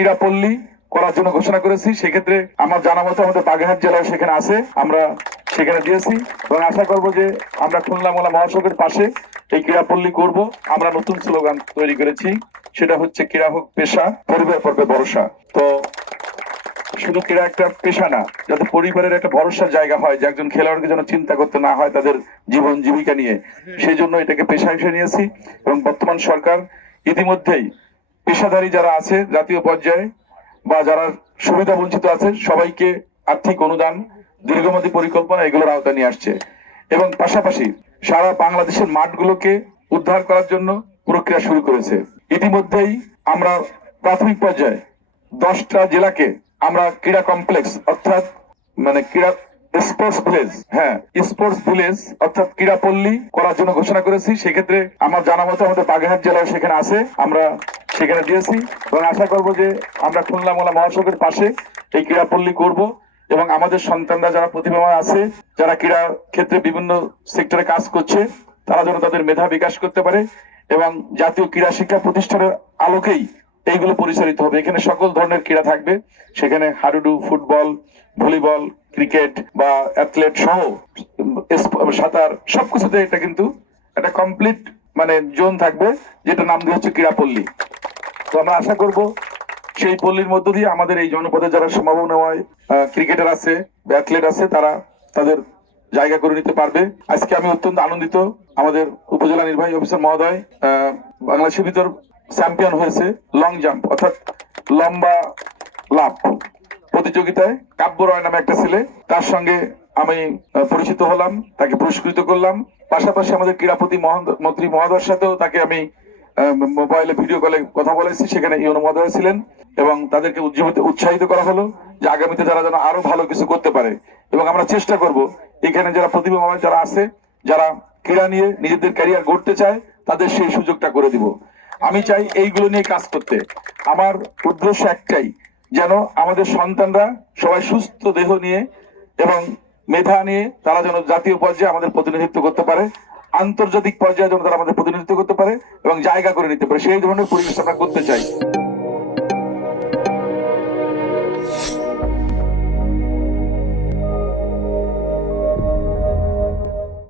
ক্রীড়াপল্লী করার জন্য ঘোষণা করেছি। সেক্ষেত্রে আমার জানা মতো আমাদের বাগেরহাট জেলায় সেখানে আছে, আমরা সেখানে দিয়েছি এবং আশা করব যে আমরা খুলনা মোলা মহাসড়কের পাশে এই ক্রীড়াপল্লী করব। আমরা নতুন স্লোগান তৈরি করেছি, সেটা হচ্ছে ক্রীড়া হোক পেশা, পরিবার পর্বে ভরসা। তো শুধু ক্রীড়া একটা পেশা না, যাতে পরিবারের একটা ভরসার জায়গা হয়, যে একজন খেলোয়াড়কে যেন চিন্তা করতে না হয় তাদের জীবন জীবিকা নিয়ে, সেই জন্য এটাকে পেশা হিসেবে নিয়েছি। এবং বর্তমান সরকার ইতিমধ্যেই পেশাধারী যারা আছে জাতীয় পর্যায়ে বা যারা সুবিধা বঞ্চিত আছে সবাইকে আর্থিক অনুদান, দীর্ঘমেয়াদী পরিকল্পনা এগুলোর আওতা নিয়ে আসছে। এবং পাশাপাশি সারা বাংলাদেশের মাঠগুলোকে উদ্ধার করার জন্য প্রক্রিয়া শুরু করেছে। ইতিমধ্যেই আমরা প্রাথমিক পর্যায়ে 10টা জেলাকে আমরা ক্রীড়া কমপ্লেক্স অর্থাৎ ক্রীড়া স্পোর্টস ভিলেজ, স্পোর্টস ভিলেজ অর্থাৎ ক্রীড়াপল্লী করার জন্য ঘোষণা করেছি। সেক্ষেত্রে আমার জানা মতো আমাদের বাগেরহাট জেলায় সেখানে আছে, আমরা সেখানে দিয়েছি এবং আশা করব যে আমরা খুলনা মোলা মহাসড়কের পাশে এই ক্রীড়াপল্লী করব এবং আমাদের সন্তানরা যারা প্রতিভাবান আছে, যারা ক্রীড়া ক্ষেত্রে বিভিন্ন সেক্টরে কাজ করছে, তারা যেন তাদের মেধা বিকাশ করতে পারে এবং জাতীয় ক্রীড়া শিক্ষা প্রতিষ্ঠানের আলোকেই এইগুলো পরিচালিত হবে। এখানে সকল ধরনের ক্রীড়া থাকবে, সেখানে হাডুডু, ফুটবল, ভলিবল, ক্রিকেট বা অ্যাথলেট সহ সাঁতার সবকিছুতে এটা কিন্তু একটা কমপ্লিট জোন থাকবে, যেটা নাম দিয়ে হচ্ছে ক্রীড়াপল্লী। তো আমরা আশা করব সেই পল্লীর মধ্য দিয়ে আমাদের এই জনপদে যারা সম্ভাবনাময় ক্রিকেটার আছে বা অ্যাথলেট আছে, তারা তাদের জায়গা করে নিতে পারবে। আজকে আমি অত্যন্ত আনন্দিত, আমাদের উপজেলা নির্বাহী অফিসার মহোদয় বাংলাদেশের ভিতর চ্যাম্পিয়ন হয়েছে লং জাম্প অর্থাৎ লম্বা লাফ প্রতিযোগিতায়। কাব্য রয় নামে একটা ছেলে, তার সঙ্গে আমি পরিচিত হলাম, তাকে পুরস্কৃত করলাম। পাশাপাশি আমাদের ক্রীড়াপতি মন্ত্রী মহোদয়ের সাথেও তাকে আমি মোবাইলে ভিডিও কলে কথা বলেছি, সেখানে ইউনো মহোদয় ছিলেন এবং তাদেরকে উৎসাহিত করা হলো যে আগামীতে যারা যেন আরো ভালো কিছু করতে পারে। এবং আমরা চেষ্টা করব এখানে যারা প্রতিভাবান যারা আছে, যারা ক্রীড়া নিয়ে নিজেদের ক্যারিয়ার গড়তে চায়, তাদের সেই সুযোগটা করে দিব। আমি চাই এইগুলো নিয়ে কাজ করতে। আমার উদ্দেশ্য একটাই, যেন আমাদের সন্তানরা সবাই সুস্থ দেহ নিয়ে এবং মেধা নিয়ে তারা যেন জাতীয় পর্যায়ে আমাদের প্রতিনিধিত্ব করতে পারে, আন্তর্জাতিক পর্যায়ে যেন তারা আমাদের প্রতিনিধিত্ব করতে পারে এবং জায়গা করে নিতে পারে, সেই ধরনের পরিবেশ আমরা করতে চাই।